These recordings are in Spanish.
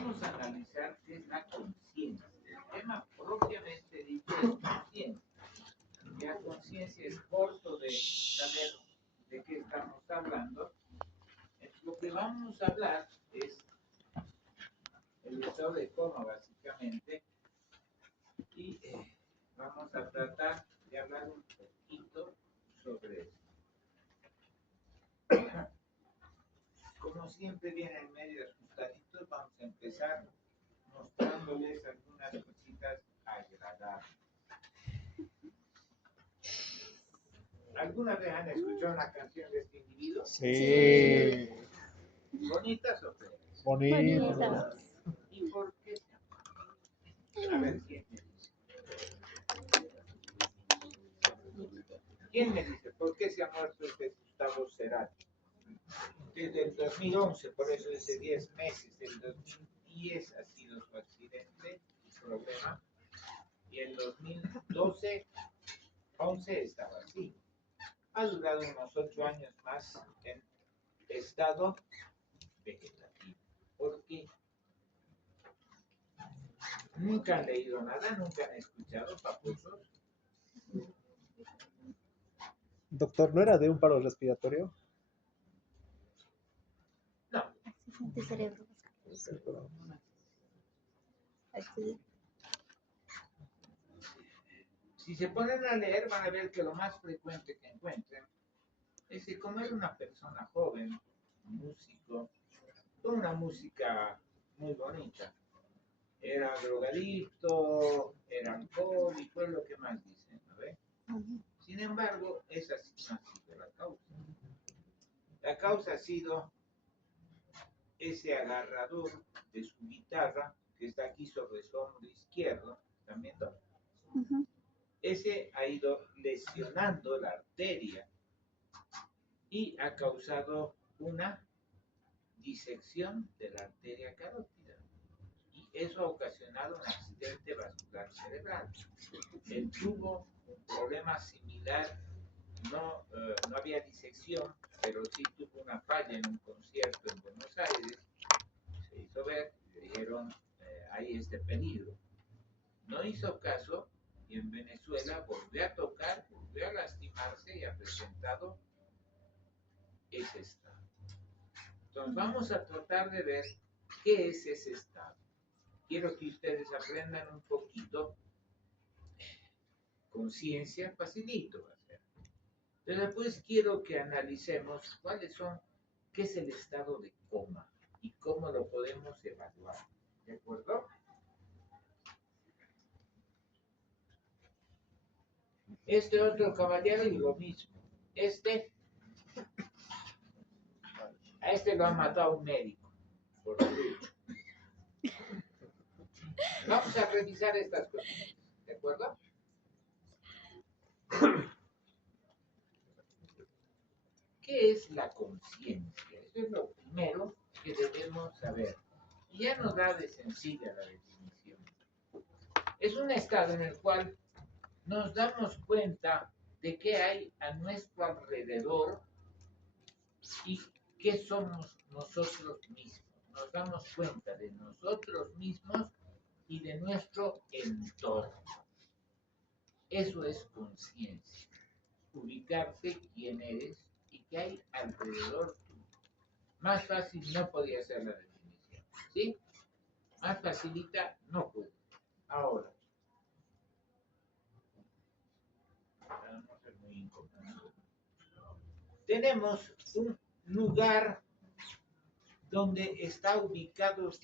vamos a analizar qué es la conciencia. El tema propiamente dicho es conciencia. La conciencia es corto de saber de qué estamos hablando. Lo que vamos a hablar es el estado de coma, básicamente, y vamos a tratar de hablar un poquito sobre eso. Como siempre vienen medio asustaditos, vamos a empezar mostrándoles algunas cositas agradables. ¿Alguna vez han escuchado una canción de este individuo? Sí. ¿Bonitas o feas? Bonito. ¿Y por qué? A ver, ¿quién me dice? ¿Quién me dice por qué se ha muerto este Gustavo Cerati? Desde el 2011, por eso dice 10 meses, el 2010 ha sido su accidente, su problema, y en 2012, 11 estaba así. Ha durado unos 8 años más en estado vegetativo. ¿Por qué? Nunca han leído nada, nunca han escuchado papusos. Doctor, ¿no era de un paro respiratorio? No. Accidente cerebro. Si se ponen a leer van a ver que lo más frecuente que encuentran es que como era una persona joven, músico, con una música muy bonita, era drogadicto, era alcohólico, es lo que más dicen, ¿no ve? Sin embargo, esa sí no ha sido la causa. La causa ha sido ese agarrador de su guitarra que está aquí sobre su hombro izquierdo, ¿están viendo? Ese ha ido lesionando la arteria y ha causado una disección de la arteria carótida. Y eso ha ocasionado un accidente vascular cerebral. Él tuvo un problema similar, no había disección, pero sí tuvo una falla en un concierto en Buenos Aires. Se hizo ver y le dijeron, hay este peligro. No hizo caso y en Venezuela volvió a tocar, volvió a lastimarse y ha presentado ese estado. Entonces vamos a tratar de ver qué es ese estado. Quiero que ustedes aprendan un poquito conciencia, facilito va a ser. Pero después quiero que analicemos qué es el estado de coma y cómo lo podemos evaluar. ¿De acuerdo? Este otro caballero y lo mismo. A este lo ha matado un médico por trucho. Vamos a revisar estas cosas. ¿De acuerdo? ¿Qué es la conciencia? Eso es lo primero que debemos saber. Y ya nos da de sencilla la definición. Es un estado en el cual nos damos cuenta de qué hay a nuestro alrededor y qué somos nosotros mismos. Nos damos cuenta de nosotros mismos y de nuestro entorno. Eso es conciencia. Ubicarte quién eres y qué hay alrededor tuyo. Más fácil no podía ser la definición. ¿Sí? Más facilita no puede. Ahora. Vamos a ser muy incómodos. Tenemos un lugar donde están ubicados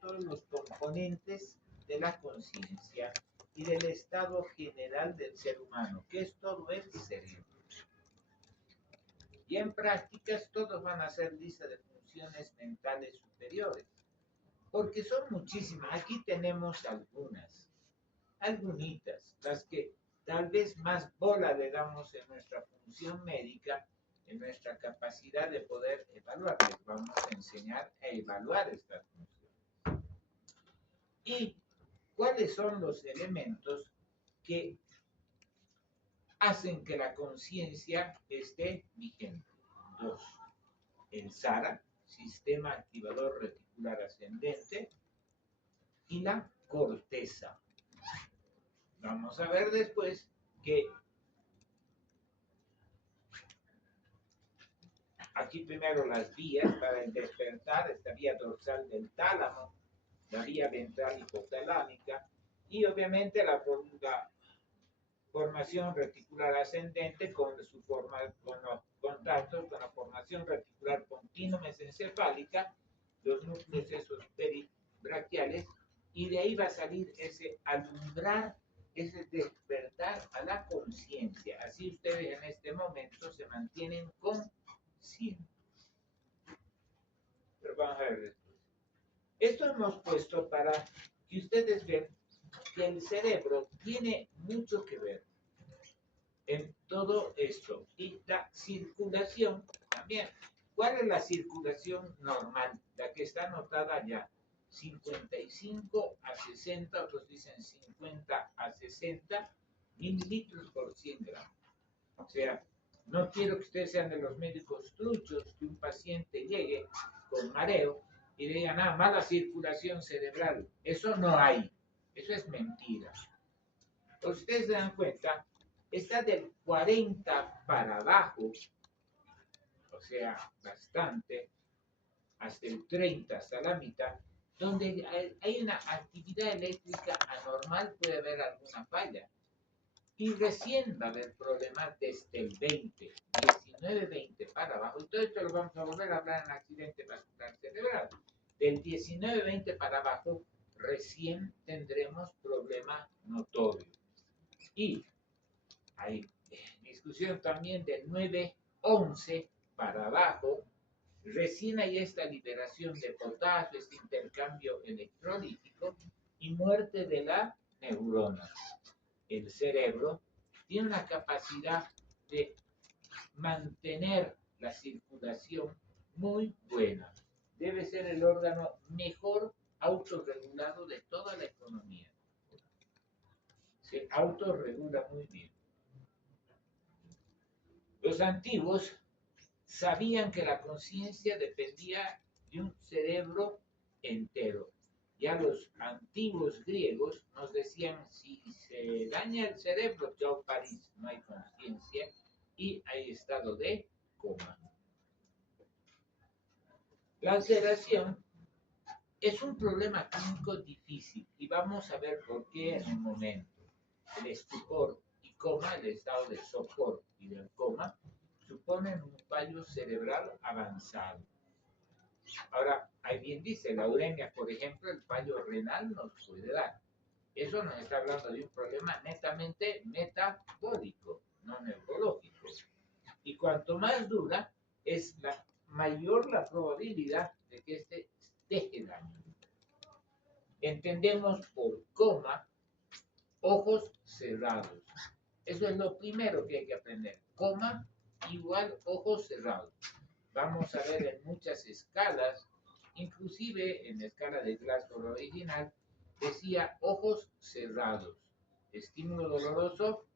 todos los componentes de la conciencia y del estado general del ser humano, que es todo el cerebro. Y en prácticas todos van a ser lista de funciones mentales superiores, porque son muchísimas. Aquí tenemos algunitas, las que tal vez más bola le damos en nuestra función médica, en nuestra capacidad de poder evaluar. Les vamos a enseñar a evaluar estas funciones. ¿Y cuáles son los elementos que hacen que la conciencia esté vigente? 2. El SARA, sistema activador reticular ascendente y la corteza. Vamos a ver después que aquí primero las vías para el despertar, esta vía dorsal del tálamo, la vía ventral hipotalámica y obviamente la formación reticular ascendente con su forma, con los contactos con la formación reticular continua mesencefálica, los núcleos esos peribraquiales, y de ahí va a salir ese alumbrar, ese despertar a la conciencia. Así ustedes en este momento se mantienen conscientes. Pero vamos a ver después. Esto hemos puesto para que ustedes vean que el cerebro tiene mucho que ver en todo esto y la circulación también. ¿Cuál es la circulación normal? La que está anotada allá. 55 a 60, otros dicen 50 a 60 mililitros por 100 gramos. O sea, no quiero que ustedes sean de los médicos truchos, que un paciente llegue con mareo y digan, mala circulación cerebral. Eso no hay. Eso es mentira. Ustedes se dan cuenta, está del 40 para abajo, o sea, bastante, hasta el 30, hasta la mitad, donde hay una actividad eléctrica anormal, puede haber alguna falla. Y recién va a haber problemas desde el 20, 19, 20 para abajo. Y todo esto lo vamos a volver a hablar en accidente vascular cerebral. Del 19, 20 para abajo, recién tendremos problema notorio. Y hay discusión también del 9, 11 para abajo. Recién hay esta liberación de potasio, este intercambio electrolítico y muerte de la neurona. El cerebro tiene una capacidad de mantener la circulación muy buena. Debe ser el órgano mejor autorregulado de toda la economía. Se autorregula muy bien. Los antiguos sabían que la conciencia dependía de un cerebro entero. Ya los antiguos griegos nos decían, si se daña el cerebro, chao París, no hay conciencia y hay estado de coma. La alteración es un problema clínico difícil y vamos a ver por qué en un momento. El estupor y coma, el estado de sopor y del coma, suponen un fallo cerebral avanzado. Ahora, ahí bien dice, la uremia, por ejemplo, el fallo renal nos puede dar. Eso nos está hablando de un problema netamente metabólico, no neurológico. Y cuanto más dura, es mayor la probabilidad de que este deje daño. Entendemos por coma, ojos cerrados. Eso es lo primero que hay que aprender. Coma igual ojos cerrados. Vamos a ver en muchas escalas, inclusive en la escala de Glasgow original, decía ojos cerrados. Estímulo doloroso,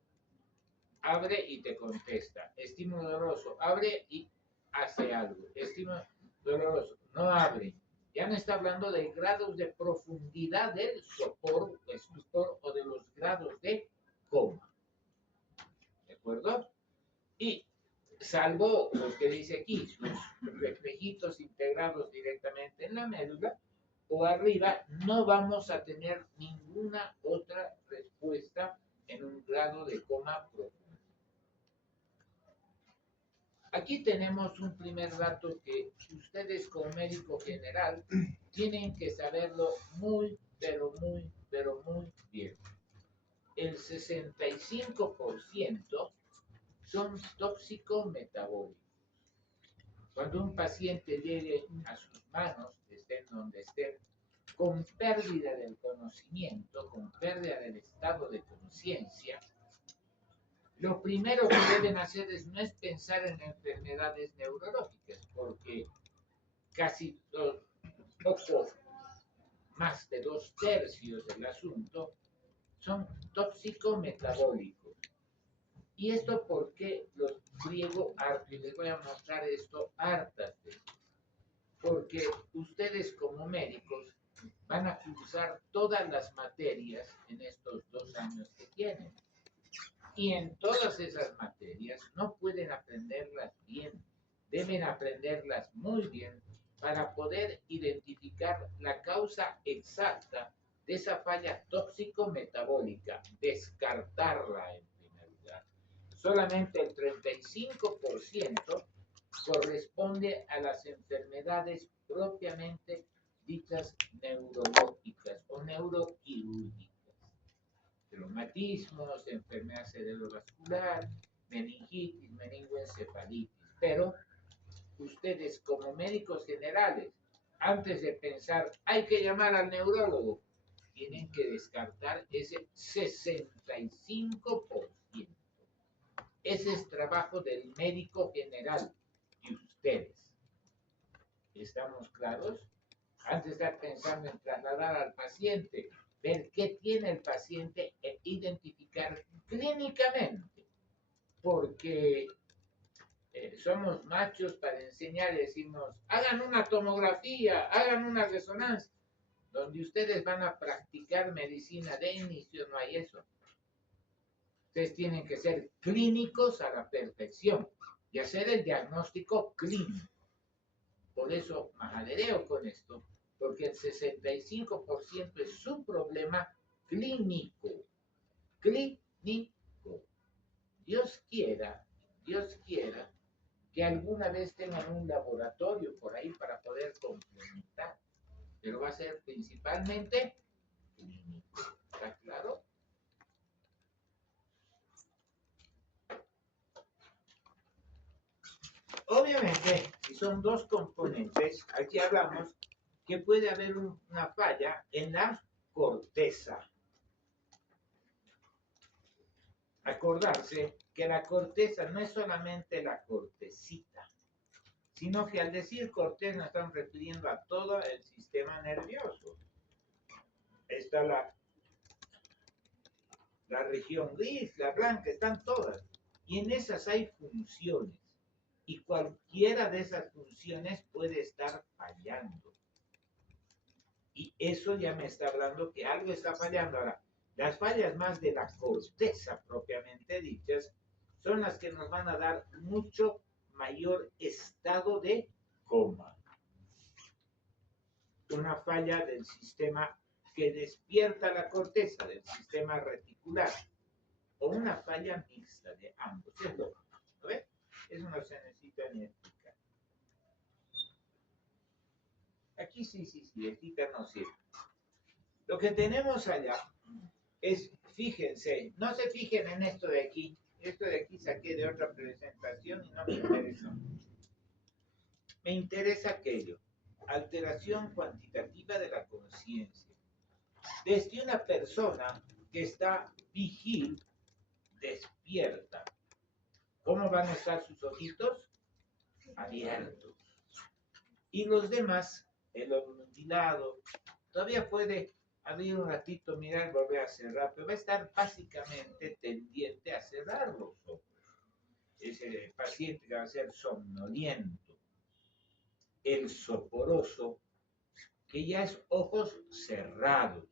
abre y te contesta. Estímulo doloroso, abre y hace algo. Estímulo doloroso, no abre. Ya no está hablando de grados de profundidad del sopor, estupor o de los grados de coma. ¿De acuerdo? Y salvo los que dice aquí, sus reflejitos integrados directamente en la médula o arriba, no vamos a tener ninguna otra respuesta en un grado de coma profundo. Aquí tenemos un primer dato que ustedes como médico general tienen que saberlo muy, pero muy, pero muy bien. El 65% son tóxico-metabólicos. Cuando un paciente llegue a sus manos, estén donde estén, con pérdida del conocimiento, con pérdida del estado de conciencia, lo primero que deben hacer no es pensar en enfermedades neurológicas, porque casi poco más de 2/3 del asunto son tóxico-metabólicos. ¿Y esto por qué los griegos hartos? Les voy a mostrar esto hartas veces. porque ustedes como médicos van a cursar todas las materias en estos 2 años que tienen. Y en todas esas materias no pueden aprenderlas bien, deben aprenderlas muy bien para poder identificar la causa exacta de esa falla tóxico-metabólica, descartarla en primer lugar. Solamente el 35% corresponde a las enfermedades propiamente dichas neurológicas o neuroquirúrgicas. Traumatismos, enfermedad cerebrovascular, meningitis, meningoencefalitis. Pero ustedes como médicos generales, antes de pensar, hay que llamar al neurólogo, tienen que descartar ese 65%. Ese es trabajo del médico general y ustedes. ¿Estamos claros? Antes de estar pensando en trasladar al paciente, ver qué tiene el paciente e identificar clínicamente, porque somos machos para enseñar y decimos, hagan una tomografía, hagan una resonancia, donde ustedes van a practicar medicina de inicio, no hay eso. Ustedes tienen que ser clínicos a la perfección y hacer el diagnóstico clínico. Por eso majadereo con esto, porque el 65% es su problema clínico. Clínico. Dios quiera que alguna vez tengan un laboratorio por ahí para poder complementar, pero va a ser principalmente clínico. ¿Está claro? Obviamente, si son dos componentes, aquí hablamos que puede haber una falla en la corteza. Acordarse que la corteza no es solamente la cortecita, sino que al decir corteza nos estamos refiriendo a todo el sistema nervioso. Está la región gris, la blanca, están todas. Y en esas hay funciones. Y cualquiera de esas funciones puede estar fallando. Y eso ya me está hablando que algo está fallando. Ahora, las fallas más de la corteza propiamente dichas son las que nos van a dar mucho mayor estado de coma. Una falla del sistema que despierta la corteza, del sistema reticular, o una falla mixta de ambos. ¿Cierto? ¿Lo ves? Eso no se necesita ni explicar. Aquí sí, explicar no sirve. Lo que tenemos allá es, fíjense, no se fijen en esto de aquí. Esto de aquí saqué de otra presentación y no me interesó. Me interesa aquello. Alteración cuantitativa de la conciencia. Desde una persona que está vigil, despierta. ¿Cómo van a estar sus ojitos? Abiertos. Y los demás, el ondulado, todavía puede abrir un ratito, mirar, volver a cerrar, pero va a estar básicamente tendiente a cerrar los ojos. Ese paciente que va a ser somnoliento. El soporoso, que ya es ojos cerrados,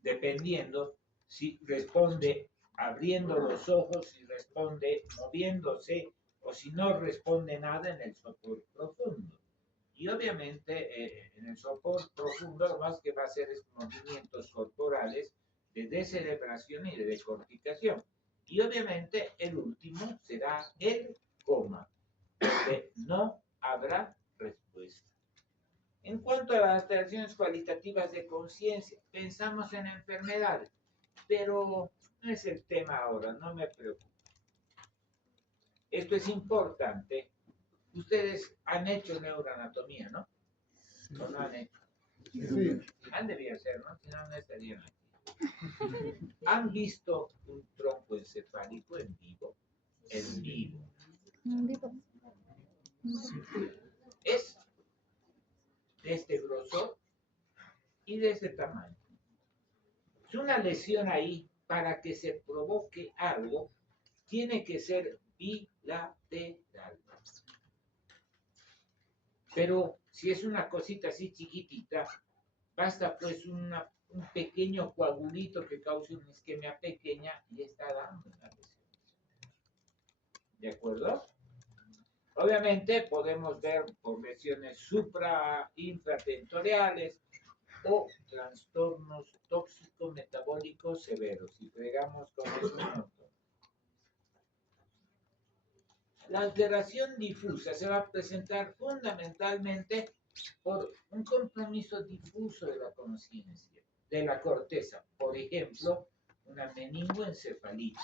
dependiendo si responde abriendo los ojos, si responde moviéndose o si no responde nada en el sopor profundo. Y obviamente en el sopor profundo lo más que va a hacer es movimientos corporales de descerebración y de decorticación. Y obviamente el último será el coma, donde no habrá respuesta. En cuanto a las alteraciones cualitativas de conciencia, pensamos en enfermedades, pero no es el tema ahora, no me preocupo. Esto es importante. Ustedes han hecho neuroanatomía, ¿no? ¿O no han hecho? Sí. Han debido ser, ¿no? Si no, no estarían aquí. ¿Han visto un tronco encefálico en vivo? En vivo. Es de este grosor y de este tamaño. Es una lesión ahí, para que se provoque algo, tiene que ser bilateral. Pero Si es una cosita así chiquitita, basta pues un pequeño coagulito que cause una isquemia pequeña y está dando una lesión. ¿De acuerdo? Obviamente podemos ver por lesiones infratentoriales o trastornos tóxico-metabólicos severos. Y plegamos con eso un montón. La alteración difusa se va a presentar fundamentalmente por un compromiso difuso de la conciencia, de la corteza. Por ejemplo, una meningoencefalitis.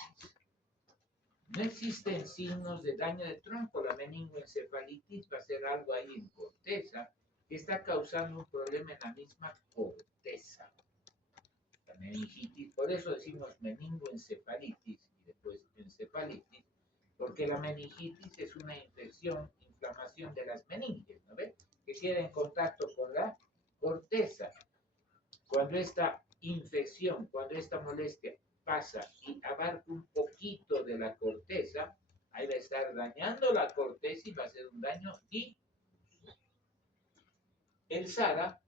No existen signos de daño de tronco. La meningoencefalitis va a ser algo ahí en corteza que está causando un problema en la misma corteza. La meningitis, por eso decimos meningoencefalitis y después encefalitis, porque la meningitis es una inflamación de las meninges, ¿no ves? Que queda en contacto con la corteza. Cuando esta infección, cuando esta molestia pasa y abarca un poquito de la corteza, ahí va a estar dañando la corteza y va a ser un daño difuso. El SARA,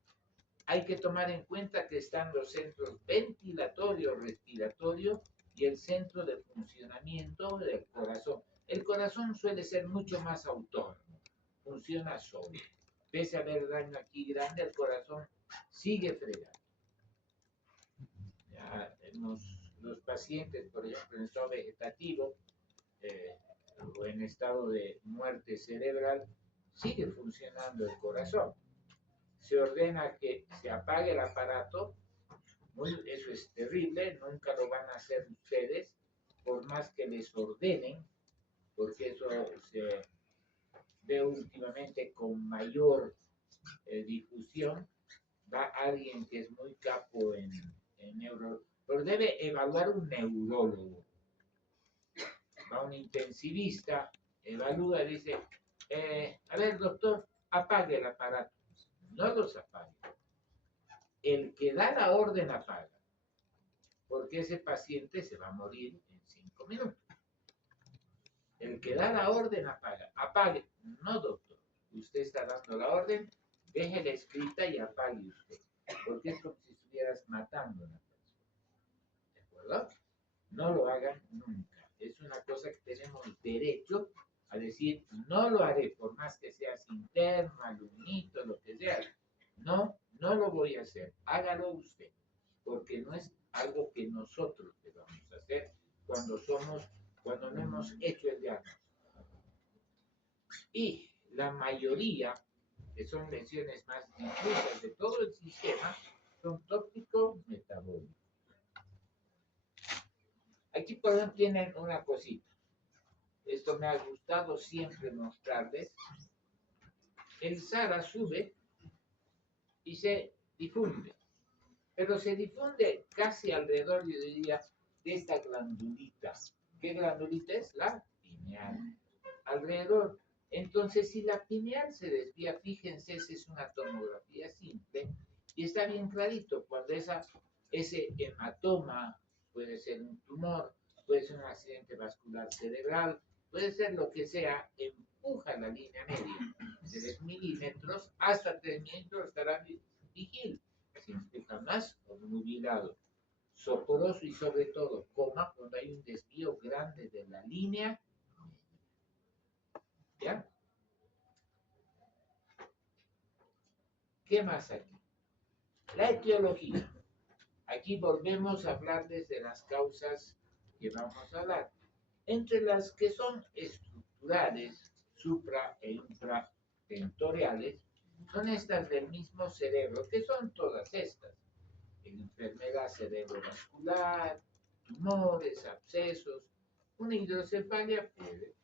hay que tomar en cuenta que están los centros ventilatorio, respiratorio y el centro de funcionamiento del corazón. El corazón suele ser mucho más autónomo, funciona solo. Pese a haber daño aquí grande, el corazón sigue fregando. Ya, los pacientes, por ejemplo, en estado vegetativo o en estado de muerte cerebral, sigue funcionando el corazón. Se ordena que se apague el aparato, eso es terrible, nunca lo van a hacer ustedes, por más que les ordenen, porque eso se ve últimamente con mayor difusión. Va alguien que es muy capo en neuro, pero debe evaluar un neurólogo. Va un intensivista, evalúa y dice, a ver doctor, apague el aparato. No los apague. El que da la orden apaga, porque ese paciente se va a morir en 5 minutos. El que da la orden apaga. Apague. No, doctor. Usted está dando la orden, déjela escrita y apague usted. Porque es como si estuvieras matando a una persona. ¿De acuerdo? No lo hagan nunca. Es una cosa que tenemos derecho a decir, no lo haré, por más que seas interno, alumnito, lo que sea. No, no lo voy a hacer. Hágalo usted. Porque no es algo que nosotros debamos hacer cuando no hemos hecho el diagnóstico. Y la mayoría, que son lesiones más difusas de todo el sistema, son tóxico-metabólicos. Aquí por ejemplo tienen una cosita. Esto me ha gustado siempre mostrarles. El SARA sube y se difunde. Pero se difunde casi alrededor, yo diría, de esta glandulita. ¿Qué glandulita es? La pineal. Alrededor. Entonces, si la pineal se desvía, fíjense, esa es una tomografía simple y está bien clarito. Cuando ese hematoma puede ser un tumor, puede ser un accidente vascular cerebral, puede ser lo que sea, empuja la línea media de 3 milímetros hasta 3 milímetros, estará vigil. Si empuja más, obnubilado, soporoso y sobre todo, coma, cuando hay un desvío grande de la línea. ¿Ya? ¿Qué más aquí? La etiología. Aquí volvemos a hablar desde las causas que vamos a hablar. Entre las que son estructurales, supra e infratentoriales, son estas del mismo cerebro, que son todas estas. Enfermedad cerebrovascular, tumores, abscesos, una hidrocefalia puede.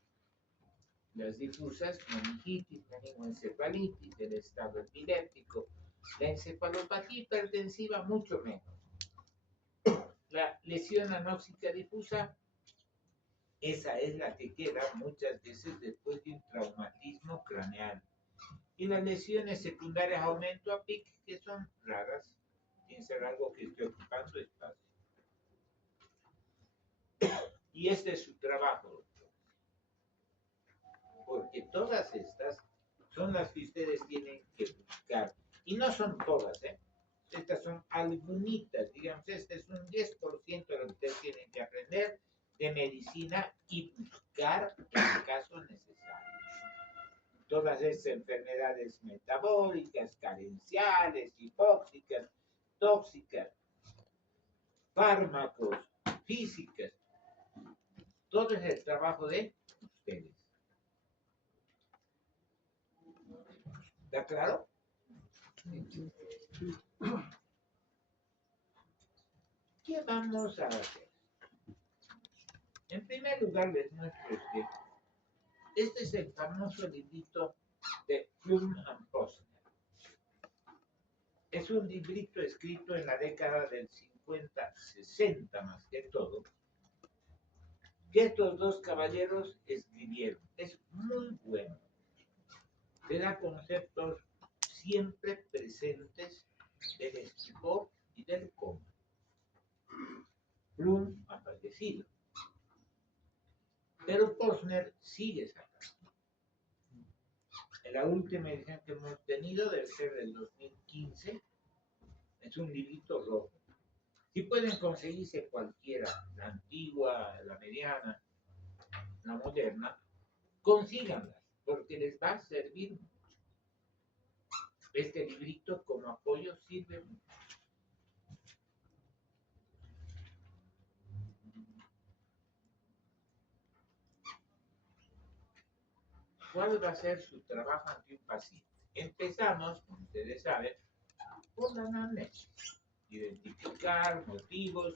Las difusas, meningitis, meningoencefalitis, el estado epiléptico, la encefalopatía hipertensiva, mucho menos. La lesión anóxica difusa, esa es la que queda muchas veces después de un traumatismo craneal. Y las lesiones secundarias aumento a PIC, que son raras, sin ser algo que esté ocupando espacio. Y este es su trabajo, doctor. Porque todas estas son las que ustedes tienen que buscar. Y no son todas, ¿eh? Estas son algunitas, digamos, este es un 10% de lo que ustedes tienen que aprender de medicina y buscar en caso necesario. Todas esas enfermedades metabólicas, carenciales, hipóxicas, tóxicas, fármacos, físicas, todo es el trabajo de ustedes. ¿Está claro? ¿Qué vamos a hacer? En primer lugar, les muestro que este es el famoso librito de Plum and Posner. Es un librito escrito en la década del 50-60 más que todo, que estos dos caballeros escribieron. Es muy bueno. Te da conceptos siempre presentes del estupor y del coma. Plum ha fallecido, pero Posner sigue sacando. En la última edición que hemos tenido, debe ser del 2015, es un librito rojo. Si pueden conseguirse cualquiera, la antigua, la mediana, la moderna, consíganlas, porque les va a servir mucho. Este librito como apoyo sirve mucho. ¿Cuál va a ser su trabajo ante un paciente? Empezamos, como ustedes saben, por la anamnesis. Identificar motivos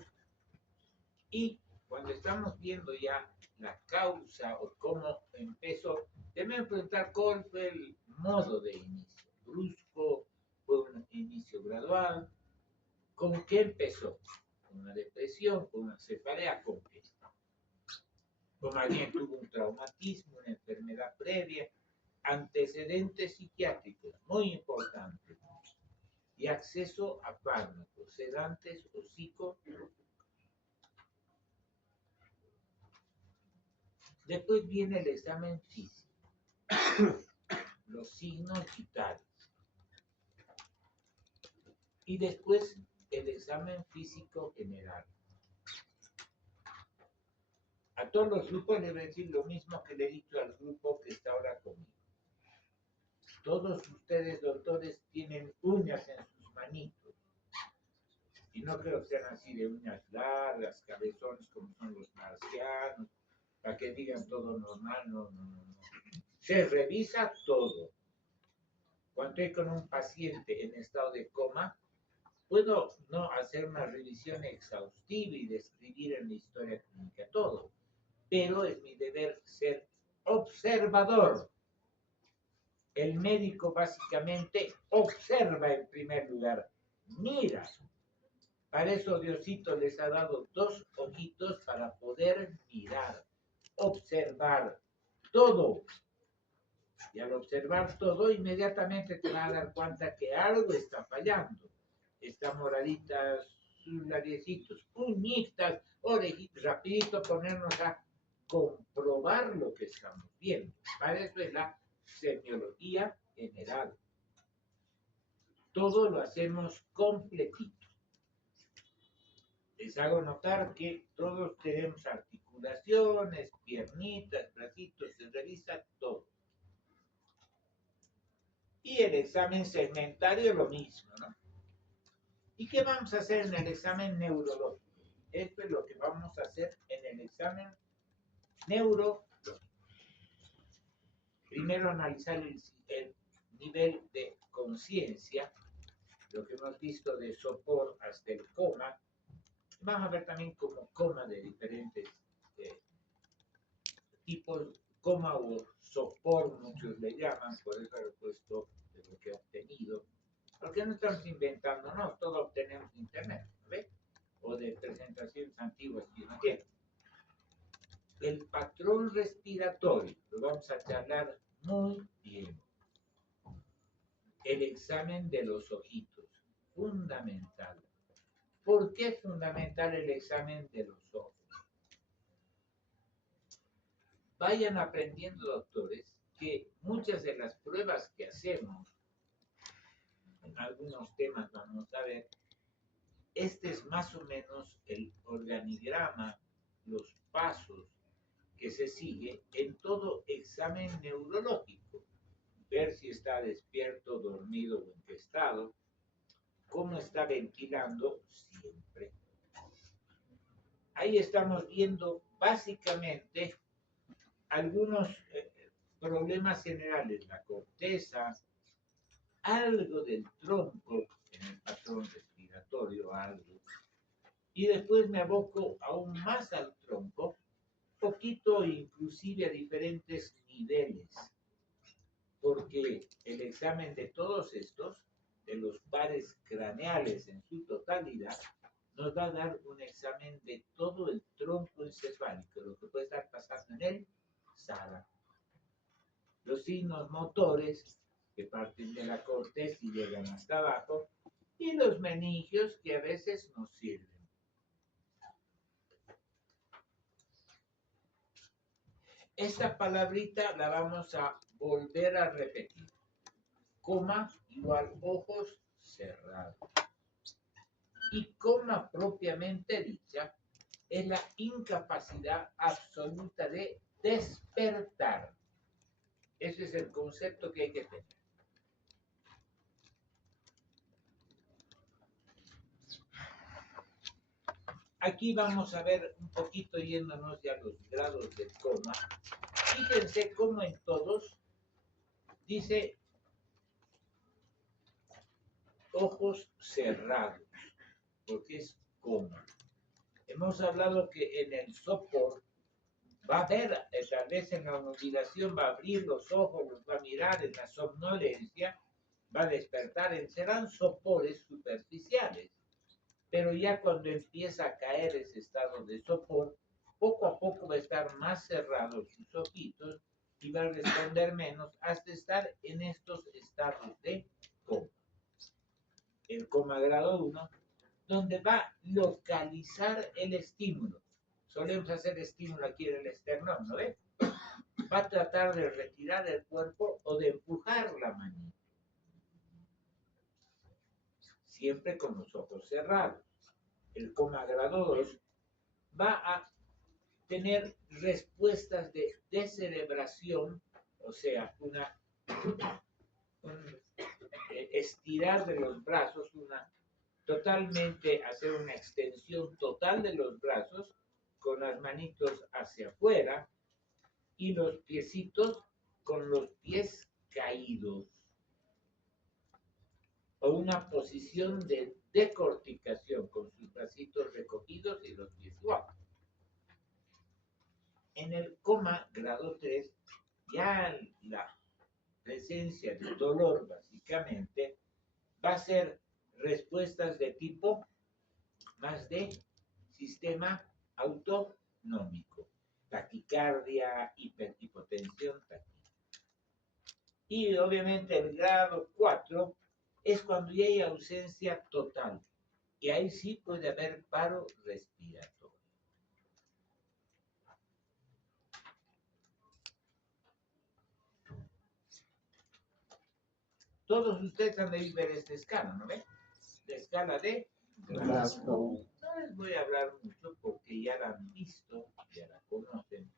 y cuando estamos viendo ya la causa o cómo empezó, debemos preguntar cuál fue el modo de inicio. Brusco, fue un inicio gradual. ¿Con qué empezó? ¿Con una depresión, con una cefalea? ¿Con qué? O más bien tuvo un traumatismo, una enfermedad previa, antecedentes psiquiátricos, muy importantes, y acceso a fármacos, sedantes o psicotrópicos. Después viene el examen físico, los signos vitales. Y después el examen físico general. A todos los grupos les voy a decir lo mismo que le he dicho al grupo que está ahora conmigo. Todos ustedes, doctores, tienen uñas en sus manitos. Y no creo que sean así de uñas largas, cabezones como son los marcianos, para que digan todo normal, no. Se revisa todo. Cuando estoy con un paciente en estado de coma, puedo no hacer una revisión exhaustiva y describir en la historia clínica todo, pero es mi deber ser observador. El médico básicamente observa en primer lugar, mira. Para eso Diosito les ha dado dos ojitos para poder mirar, observar todo. Y al observar todo, inmediatamente te vas a dar cuenta que algo está fallando. Está moraditas, sus labiecitos, uñitas, orejitas, rapidito ponernos a comprobar lo que estamos viendo. Para eso es la semiología general. Todo lo hacemos completito. Les hago notar que todos tenemos articulaciones, piernitas, bracitos, se revisa todo. Y el examen segmentario lo mismo, ¿no? ¿Y qué vamos a hacer en el examen neurológico? Esto es lo que vamos a hacer en el examen neurológico. Primero analizar el nivel de conciencia, lo que hemos visto de sopor hasta el coma. Vamos a ver también como coma de diferentes tipos, coma o sopor, muchos le llaman, por eso he puesto de lo que he obtenido. Porque no estamos inventando, no, todo obtenemos de internet, ¿ves? O de presentaciones antiguas que no tienen. El patrón respiratorio, lo vamos a charlar muy bien. El examen de los ojitos, fundamental. ¿Por qué es fundamental el examen de los ojos? Vayan aprendiendo, doctores, que muchas de las pruebas que hacemos, en algunos temas vamos a ver, este es más o menos el organigrama, los pasos que se sigue en todo examen neurológico. Ver si está despierto, dormido o en qué estado, cómo está ventilando siempre. Ahí estamos viendo básicamente algunos problemas generales, la corteza, algo del tronco en el patrón respiratorio, algo. Y después me aboco aún más al tronco, poquito inclusive a diferentes niveles, porque el examen de todos estos, de los pares craneales en su totalidad, nos va a dar un examen de todo el tronco encefálico, lo que puede estar pasando en el SARA. Los signos motores, que parten de la corteza y llegan hasta abajo, y los meningios, que a veces nos sirven. Esta palabrita la vamos a volver a repetir. Coma igual ojos cerrados. Y coma propiamente dicha es la incapacidad absoluta de despertar. Ese es el concepto que hay que tener. Aquí vamos a ver un poquito yéndonos ya los grados del coma. Fíjense cómo en todos dice ojos cerrados, porque es coma. Hemos hablado que en el sopor va a ver, tal vez en la obligación va a abrir los ojos, los va a mirar, en la somnolencia va a despertar, serán sopores superficiales. Pero ya cuando empieza a caer ese estado de sopor, poco a poco va a estar más cerrados sus ojitos y va a responder menos hasta estar en estos estados de coma. El coma grado 1, donde va a localizar el estímulo. Solemos hacer estímulo aquí en el esternón, ¿no ves? Va a tratar de retirar el cuerpo o de empujar la manita. Siempre con los ojos cerrados. El coma grado 2 va a tener respuestas de descerebración, o sea, un estirar de los brazos, totalmente hacer una extensión total de los brazos con las manitos hacia afuera y los piecitos con los pies caídos, o una posición de decorticación con sus bracitos recogidos y los pies igual. En el coma grado 3, ya la presencia de dolor básicamente va a ser respuestas de tipo más de sistema autonómico, taquicardia, hiperhipotensión, y obviamente el grado 4 es cuando ya hay ausencia total, y ahí sí puede haber paro respiratorio. Todos ustedes han de ver esta escala, ¿no ven? La escala de Glasgow. No les voy a hablar mucho porque ya la han visto, ya la conocen.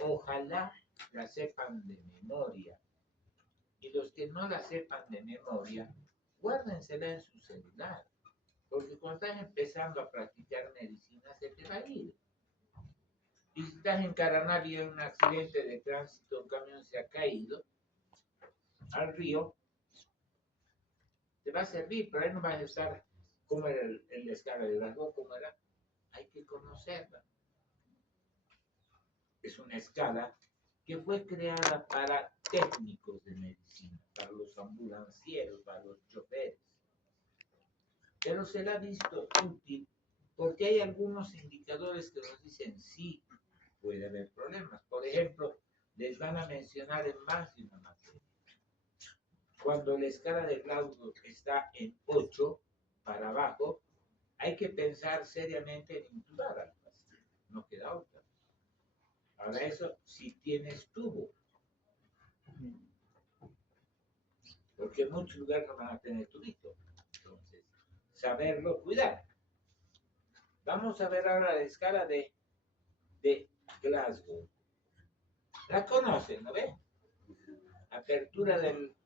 Ojalá la sepan de memoria. Y los que no la sepan de memoria, guárdensela en su celular. Porque cuando estás empezando a practicar medicina, se te va a ir. Y si estás en Caranavi en un accidente de tránsito, un camión se ha caído al río, te va a servir, pero ahí no vas a estar como era la escala de Glasgow, como era. Hay que conocerla. Es una escala que fue creada para técnicos de medicina, para los ambulancieros, para los choferes. Pero se la ha visto útil porque hay algunos indicadores que nos dicen sí, puede haber problemas. Por ejemplo, les van a mencionar en más de una materia. Cuando la escala de Glasgow está en 8 para abajo, hay que pensar seriamente en intubar al paciente. No queda otra. Ahora eso, si tienes tubo. porque en muchos lugares no van a tener turito. Entonces, saberlo cuidar. Vamos a ver ahora la escala de Glasgow. La conocen, ¿no ven? Apertura del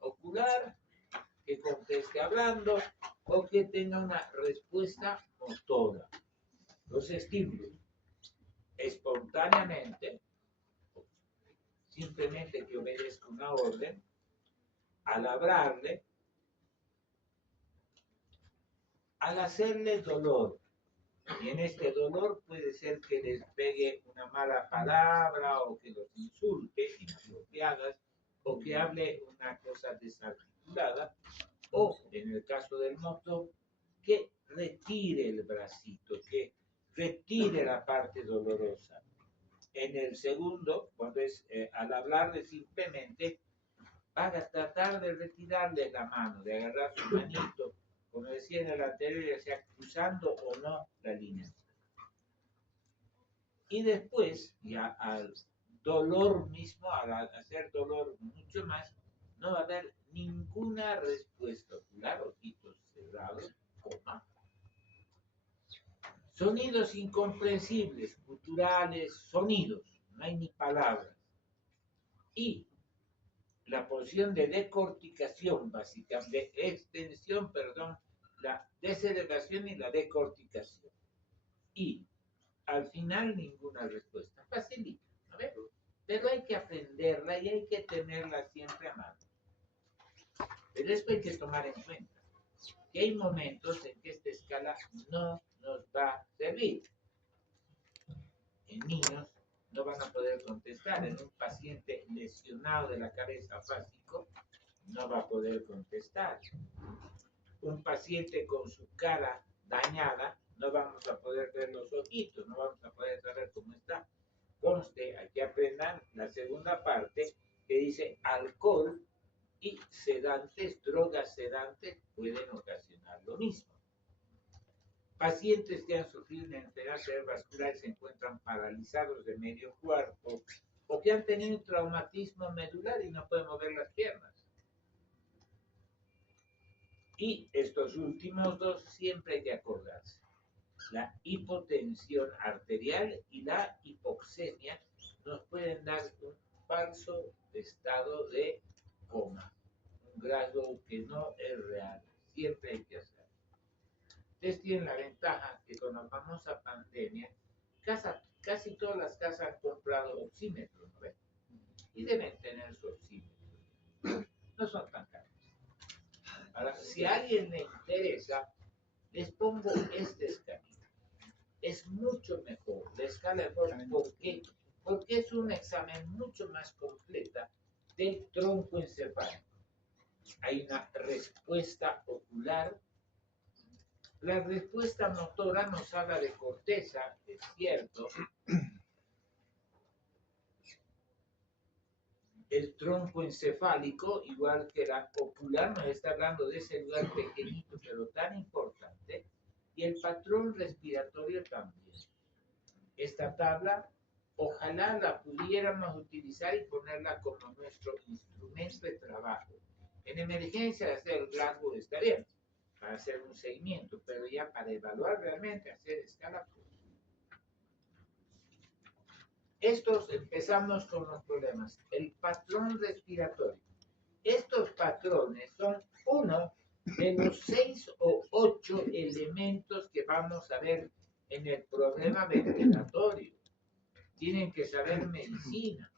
ocular, que conteste hablando o que tenga una respuesta motora. Los estímulos, espontáneamente, simplemente que obedezca una orden, al hablarle, al hacerle dolor. Y en este dolor puede ser que les pegue una mala palabra o que los insulte inapropiadas o que hable una cosa desarticulada o, en el caso del moto, que retire el bracito, que retire la parte dolorosa. En el segundo, cuando es al hablarle simplemente, va a tratar de retirarle la mano, de agarrar su manito, como decía en el anterior, ya sea cruzando o no la línea. Y después, ya al dolor mismo, al hacer dolor mucho más, no va a haber ninguna respuesta ocular, ojitos cerrados, coma. Sonidos incomprensibles, culturales, sonidos, no hay ni palabras. Y la porción de decorticación básica, de extensión, perdón, la deceleración y la decorticación. Y al final ninguna respuesta. Facilita, ¿no ves? Pero hay que aprenderla y hay que tenerla siempre a mano. Pero esto hay que tomar en cuenta, que hay momentos en que esta escala no nos va a servir. En niños no van a poder contestar. En un paciente lesionado de la cabeza básico no va a poder contestar. Un paciente con su cara dañada no vamos a poder ver los ojitos, no vamos a poder saber cómo está. Conste, hay que aprendan la segunda parte que dice alcohol y sedantes, drogas sedantes pueden ocasionar lo mismo. Pacientes que han sufrido una enfermedad cerebrovascular y se encuentran paralizados de medio cuerpo o que han tenido un traumatismo medular y no pueden mover las piernas. Y estos últimos dos siempre hay que acordarse. La hipotensión arterial y la hipoxemia nos pueden dar un falso estado de coma, un grado que no es real. Siempre hay que hacerlo. Ustedes tienen la ventaja que con la famosa pandemia, casi todas las casas han comprado oxímetros, ¿no ven? Y deben tener su oxímetro. No son tan caros. Ahora, si a alguien le interesa, les pongo este escáner. Es mucho mejor la escala de Roche. ¿Por qué? Porque es un examen mucho más completa del tronco encefálico. Hay una respuesta ocular. La respuesta motora nos habla de corteza, es cierto. El tronco encefálico, igual que la ocular, nos está hablando de ese lugar pequeñito pero tan importante. Y el patrón respiratorio también. Esta tabla, ojalá la pudiéramos utilizar y ponerla como nuestro instrumento de trabajo. En emergencia, hacer el Glasgow está bien, para hacer un seguimiento, pero ya para evaluar realmente, hacer escala. Estos empezamos con los problemas. El patrón respiratorio. Estos patrones son uno de los 6 o 8 elementos que vamos a ver en el problema ventilatorio. Tienen que saber medicina,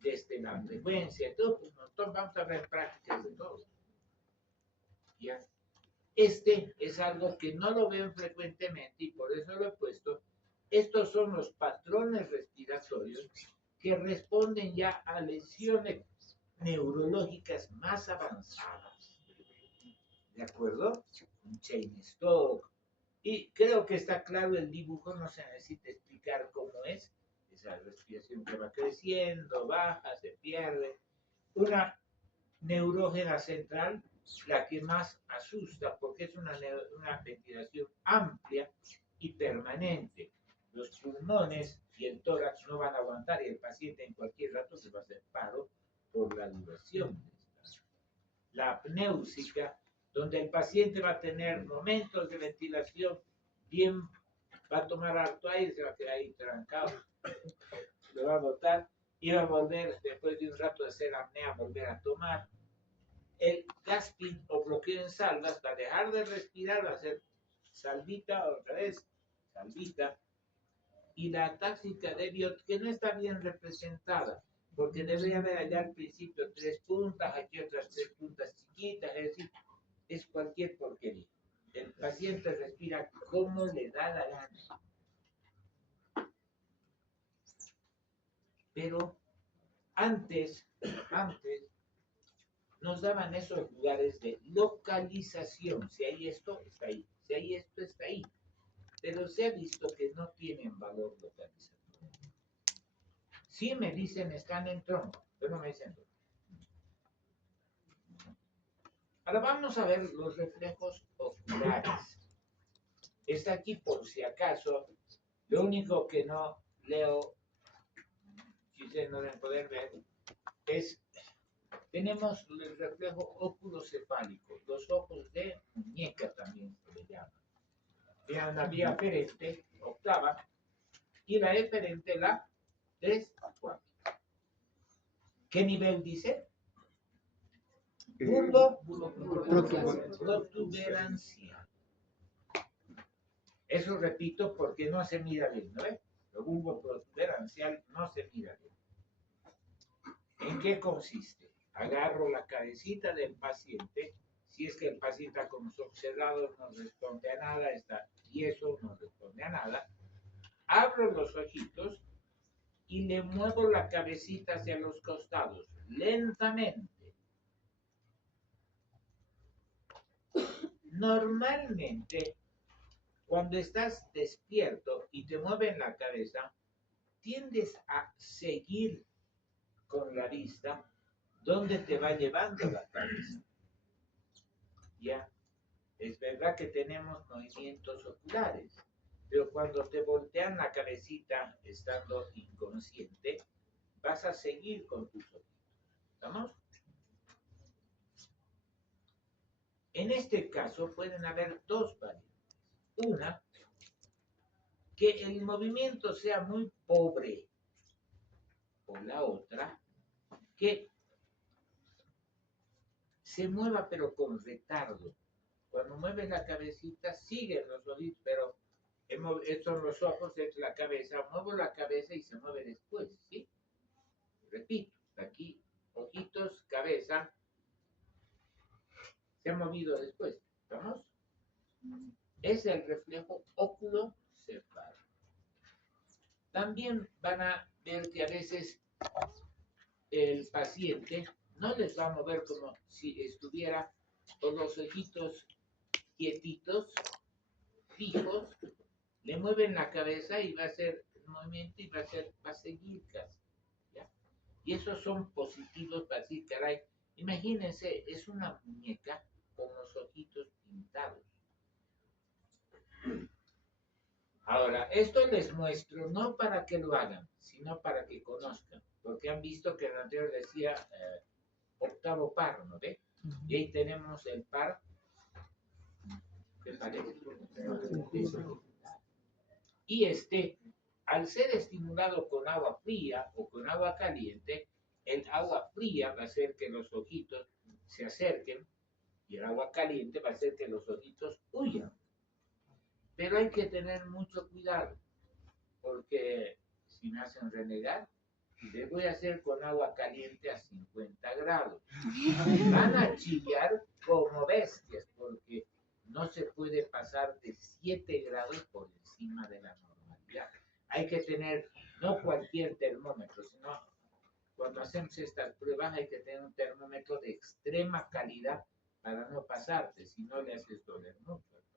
desde la frecuencia, todo, pues nosotros vamos a ver prácticas de todo. ¿Ya? Este es algo que no lo ven frecuentemente y por eso lo he puesto. Estos son los patrones respiratorios que responden ya a lesiones neurológicas más avanzadas. ¿De acuerdo? Un chain stroke. Y creo que está claro el dibujo, no se necesita explicar cómo es. Esa respiración que va creciendo, baja, se pierde. Una neurógena central, la que más asusta, porque es una ventilación amplia y permanente. Los pulmones y el tórax no van a aguantar y el paciente en cualquier rato se va a hacer paro por la duración. la apnéusica, donde el paciente va a tener momentos de ventilación bien, va a tomar harto aire, se va a quedar ahí trancado, lo va a botar y va a volver, después de un rato de hacer apnea, volver a tomar. El gasping o bloqueo en salvas va a dejar de respirar, va a hacer salvita otra vez, salvita. Y la táctica de Biot, que no está bien representada, porque debe haber allá al principio 3 puntas, aquí otras 3 puntas chiquitas, es decir, es cualquier porquería. El paciente respira como le da la gana. Pero antes nos daban esos lugares de localización. Si hay esto, está ahí. Si hay esto, está ahí. Pero se ha visto que no tienen valor localizatorio. Sí me dicen están en tronco, pero no me dicen tronco. Ahora vamos a ver los reflejos oculares. Está aquí por si acaso. Lo único que no leo, si ustedes no deben poder ver, es, tenemos el reflejo oculocefálico, los ojos de muñeca también se le llama. Tiene una vía aferente, octava, y la eferente, la 3 a 4. ¿Qué nivel dice? Bulbo protuberancial. Eso repito porque no se mira bien, ¿no ves? El bulbo protuberancial no se mira bien. ¿En qué consiste? Agarro la cabecita del paciente, si es que el paciente está con los ojos cerrados, no responde a nada, está tieso, no responde a nada. Abro los ojitos y le muevo la cabecita hacia los costados, lentamente. Normalmente, cuando estás despierto y te mueven la cabeza, tiendes a seguir con la vista donde te va llevando la cabeza. Ya, es verdad que tenemos movimientos oculares, pero cuando te voltean la cabecita estando inconsciente, vas a seguir con tus ojitos. ¿Estamos? En este caso pueden haber dos variantes. Una, que el movimiento sea muy pobre, o la otra, que se mueva pero con retardo. Cuando mueves la cabecita, siguen los ojitos, pero estos son los ojos, es la cabeza, muevo la cabeza y se mueve después, ¿sí? Repito, aquí, ojitos, cabeza, se ha movido después, ¿vamos? Es el reflejo oculocefálico. También van a ver que a veces el paciente no les va a mover como si estuviera con los ojitos quietitos, fijos, le mueven la cabeza y va a hacer el movimiento y va a seguir casi. ¿Ya? Y esos son positivos para decir, caray, imagínense, es una muñeca con los ojitos pintados. Ahora, esto les muestro no para que lo hagan, sino para que conozcan, porque han visto que el anterior decía octavo par, ¿no ve? Y ahí tenemos el par. ¿Qué parece? Y al ser estimulado con agua fría o con agua caliente, el agua fría va a hacer que los ojitos se acerquen y el agua caliente va a hacer que los ojitos huyan. Pero hay que tener mucho cuidado, porque si me hacen renegar, les voy a hacer con agua caliente a 50 grados. Van a chillar como bestias, porque no se puede pasar de 7 grados por encima de la normalidad. Hay que tener, no cualquier termómetro, sino cuando hacemos estas pruebas hay que tener un termómetro de extrema calidad para no pasarte, si no le haces doler mucho al paciente.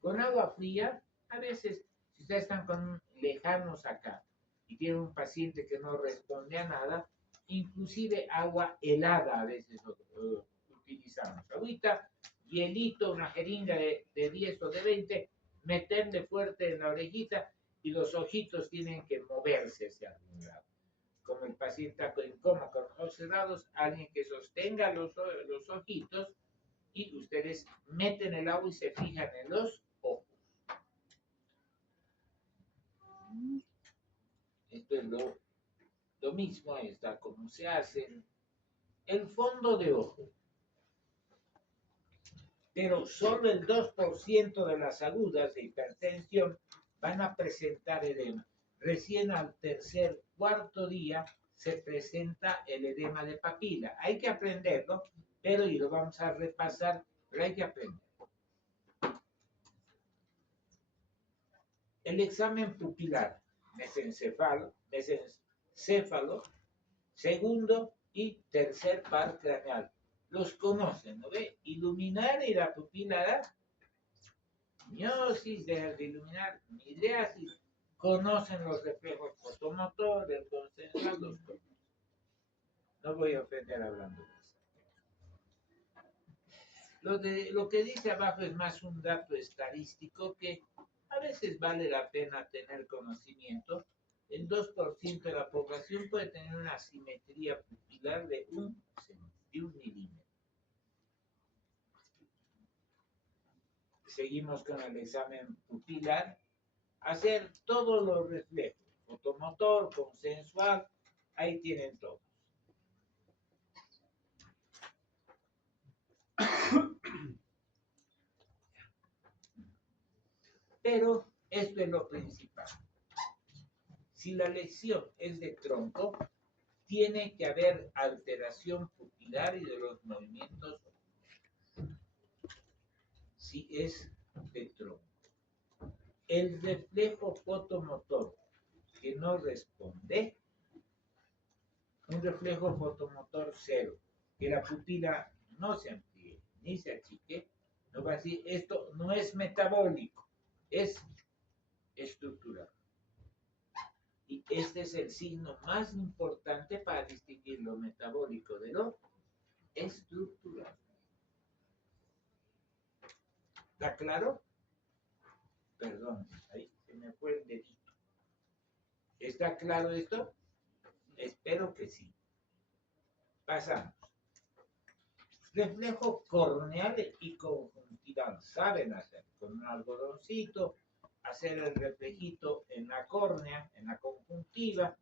Con agua fría, a veces, si ustedes están lejanos acá y tienen un paciente que no responde a nada, inclusive agua helada a veces utilizamos. Agüita, hielito, una jeringa de 10 o de 20, meterle fuerte en la orejita y los ojitos tienen que moverse hacia algún lado. como el paciente está en coma con los ojos cerrados, alguien que sostenga los ojitos y ustedes meten el agua y se fijan en los ojos. Esto es lo mismo, está como se hace el fondo de ojo. Pero solo el 2% de las agudas de hipertensión van a presentar edema. Recién al tercer, cuarto día se presenta el edema de papila. Hay que aprenderlo, pero y lo vamos a repasar, pero hay que aprender. El examen pupilar, mesencéfalo, segundo y tercer par craneal. Los conocen, ¿no ve? Iluminar y la pupila da miosis, dejar de iluminar, midriasis. Conocen los reflejos fotomotor, el consensual, los conocen. No voy a ofender hablando de eso. Lo que dice abajo es más un dato estadístico que a veces vale la pena tener conocimiento. El 2% de la población puede tener una asimetría pupilar de 1 milímetro. Seguimos con el examen pupilar. Hacer todos los reflejos, fotomotor, consensual, ahí tienen todos. Pero esto es lo principal. Si la lesión es de tronco, tiene que haber alteración pupilar y de los movimientos. Si es de tronco. El reflejo fotomotor que no responde, un reflejo fotomotor cero, que la pupila no se amplíe ni se achique, no va a decir, esto no es metabólico, es estructural. Y este es el signo más importante para distinguir lo metabólico de lo estructural. ¿Está claro? Perdón, ahí se me fue el dedito. ¿Está claro esto? Espero que sí. Pasamos. Reflejo corneal y conjuntival. Saben hacer con un algodoncito, hacer el reflejito en la córnea, en la conjuntiva,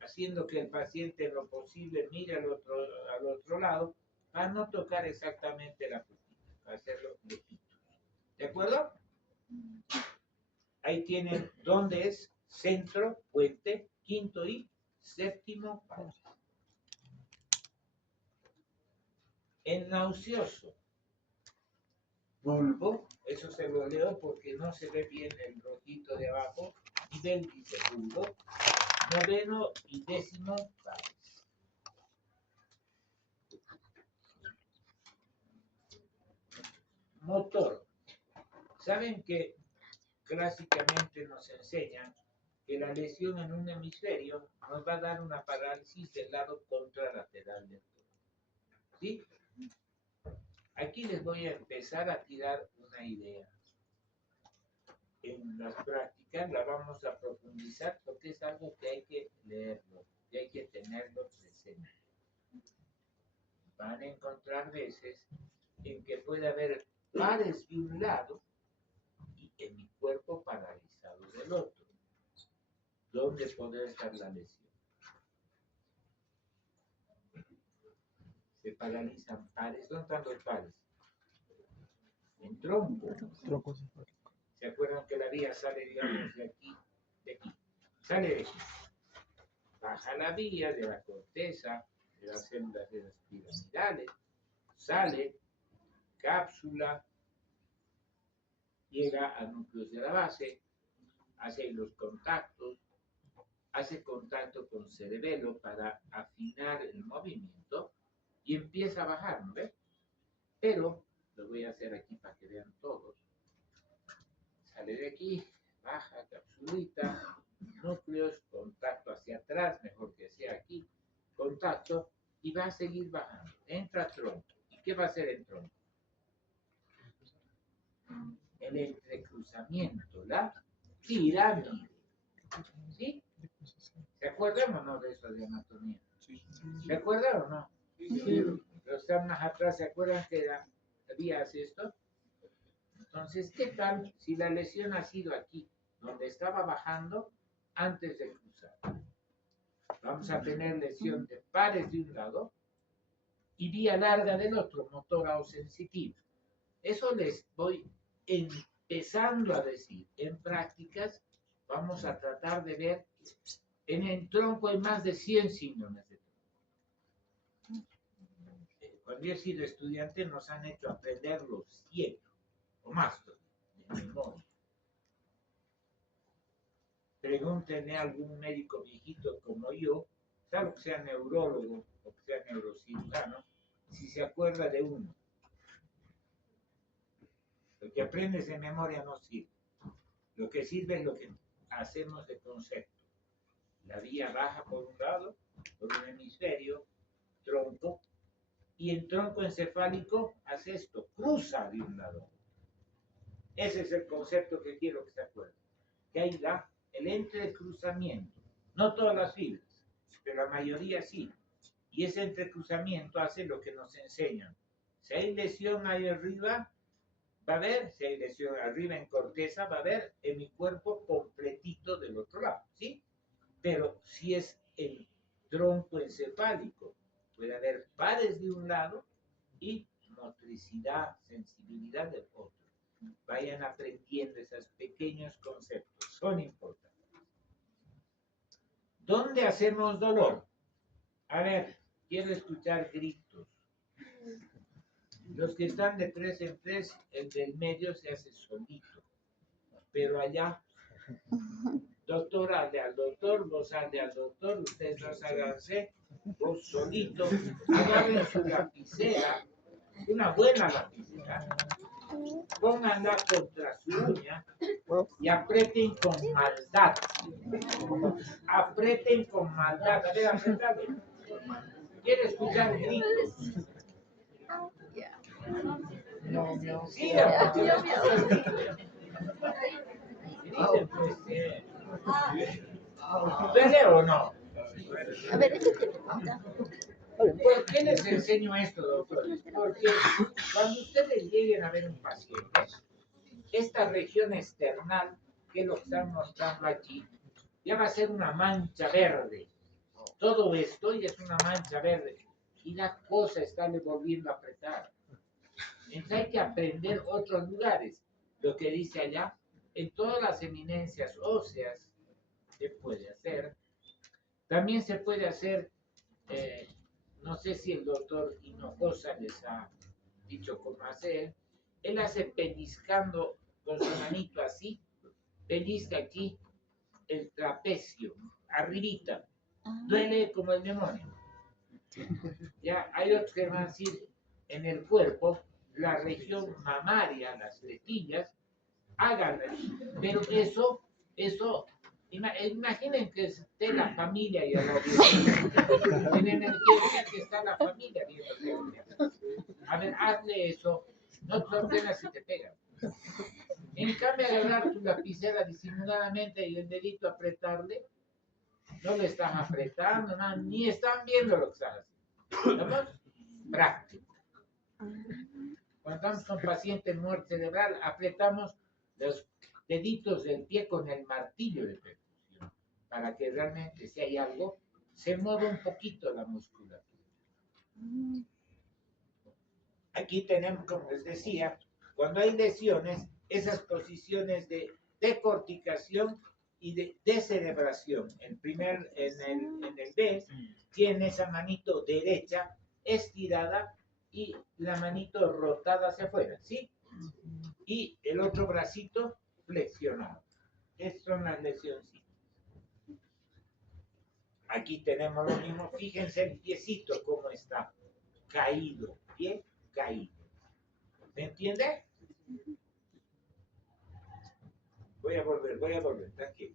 haciendo que el paciente en lo posible mire al otro lado, para no tocar exactamente la pupila, para hacerlo lejito. ¿De acuerdo? Ahí tienen dónde es centro, puente, quinto y séptimo paso. El nauseoso bulbo, eso se lo leo porque no se ve bien el rojito de abajo, nivel dice bulbo, noveno y décimo pares. Motor. Saben que clásicamente nos enseñan que la lesión en un hemisferio nos va a dar una parálisis del lado contralateral del cuerpo. ¿Sí? Aquí les voy a empezar a tirar una idea. En las prácticas la vamos a profundizar porque es algo que hay que leerlo y hay que tenerlo presente. Van a encontrar veces en que puede haber pares de un lado y en mi cuerpo paralizado del otro. ¿Dónde podría estar la lesión? Se paralizan pares. ¿Dónde están los pares? En tronco. ¿Se acuerdan que la vía sale, digamos, de aquí? Sale de aquí. Baja la vía de la corteza, de las células de las piramidales, sale, cápsula, llega a núcleos de la base, hace los contactos, hace contacto con cerebelo para afinar el movimiento y empieza a bajar, ¿no ves? Pero lo voy a hacer aquí para que vean todos. Sale de aquí, baja, capsulita, núcleos, contacto hacia atrás, mejor que sea aquí, contacto, y va a seguir bajando. Entra tronco. ¿Y qué va a hacer el tronco? El entrecruzamiento, la pirámide. ¿Sí? ¿Se acuerdan o no de eso de anatomía? Sí. ¿Se acuerdan o no? Sí. Los que más atrás, ¿se acuerdan que había esto? Entonces, ¿qué tal si la lesión ha sido aquí, donde estaba bajando antes de cruzar? Vamos a tener lesión de pares de un lado y vía larga del otro, motora o sensitiva. Eso les voy empezando a decir. En prácticas vamos a tratar de ver, en el tronco hay más de 100 síndromes de tronco. Cuando yo he sido estudiante nos han hecho aprender los 100 o más de memoria. Pregúntenle a algún médico viejito como yo, salvo que sea neurólogo o que sea neurocirujano, si se acuerda de uno. Lo que aprendes de memoria no sirve. Lo que sirve es lo que hacemos de concepto. La vía baja por un lado, por un hemisferio, tronco, y el tronco encefálico hace esto, cruza de un lado. Ese es el concepto que quiero que se acuerden. Que hay el entrecruzamiento. No todas las fibras, pero la mayoría sí. Y ese entrecruzamiento hace lo que nos enseñan. Si hay lesión ahí arriba, va a haber, si hay lesión arriba en corteza, va a haber en mi cuerpo completito del otro lado, ¿sí? Pero si es el tronco encefálico, puede haber pares de un lado y motricidad, sensibilidad del otro. Vayan aprendiendo esos pequeños conceptos, son importantes. ¿Dónde hacemos dolor? A ver, quiero escuchar gritos. Los que están de 3 en 3, el del medio se hace solito. Pero allá, doctor, hazle al doctor, vos hazle al doctor, ustedes dos háganse, vos solito, agarren su lapicera, una buena lapicera, pónganla contra su uña y aprieten con maldad. Aprieten con maldad. A ver, apretale. ¿Quiere escuchar gritos? Sí, griten, pues. ¿Duele o no? A ver, este tiene acá. ¿Por qué les enseño esto, doctores? Porque cuando ustedes lleguen a ver un paciente, esta región external, que es lo que están mostrando aquí, ya va a ser una mancha verde. Todo esto ya es una mancha verde. Y la cosa está volviendo a apretar. Entonces hay que aprender otros lugares. Lo que dice allá, en todas las eminencias óseas se puede hacer. También se puede hacer, no sé si el doctor Hinojosa les ha dicho cómo hacer. Él hace pellizcando con su manito así, pellizca aquí el trapecio, arribita. Duele como el demonio. Ya hay otros que van a decir en el cuerpo, la región mamaria, las tetillas, háganlo. Pero eso, imaginen que esté la familia y a lo tienen el que está la familia viendo. A ver, hazle eso, no te ordenas si te pegan. En cambio, agarrar tu lapicera disimuladamente y el dedito apretarle, no le están apretando, nada, ni están viendo lo que están haciendo. ¿Estamos? Práctico. Cuando estamos con paciente en muerte cerebral, apretamos los deditos del pie con el martillo de percusión para que realmente, si hay algo, se mueva un poquito la musculatura. Aquí tenemos, como les decía, cuando hay lesiones, esas posiciones de decorticación y de descerebración. En el B, tiene esa manito derecha estirada y la manito rotada hacia afuera, ¿sí? Y el otro bracito flexionado. Estas son las lesiones. Aquí tenemos lo mismo. Fíjense el piecito cómo está. Caído. Pie caído. ¿Me entiende? Voy a volver, tranquilo.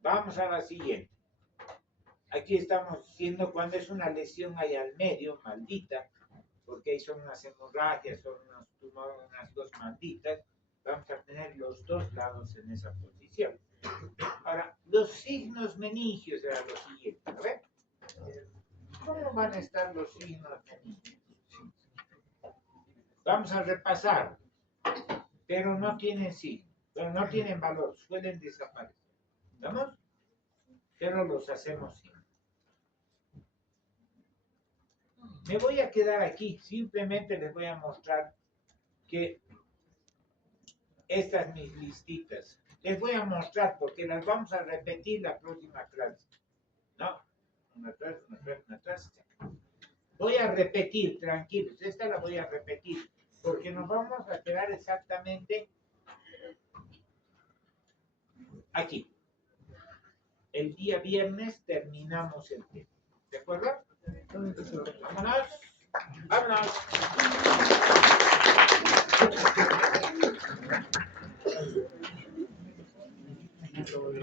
Vamos a la siguiente. Aquí estamos diciendo cuando es una lesión ahí al medio, maldita, porque ahí son unas hemorragias, son unos tumores, unas dos malditas. Vamos a tener los dos lados en esa posición. Ahora, los signos meningios eran los siguientes. A ver, ¿cómo van a estar los signos meningios? Vamos a repasar, pero no tienen signo, pero no tienen valor, suelen desaparecer. ¿Estamos? Pero los hacemos siempre. Me voy a quedar aquí, simplemente les voy a mostrar que estas mis listitas, les voy a mostrar porque las vamos a repetir la próxima clase. ¿No? Una atrás. Voy a repetir, tranquilos, esta la voy a repetir, porque nos vamos a quedar exactamente aquí. El día viernes terminamos el tema. ¿De acuerdo? Vámonos. Vámonos.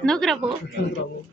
No grabó. No grabó.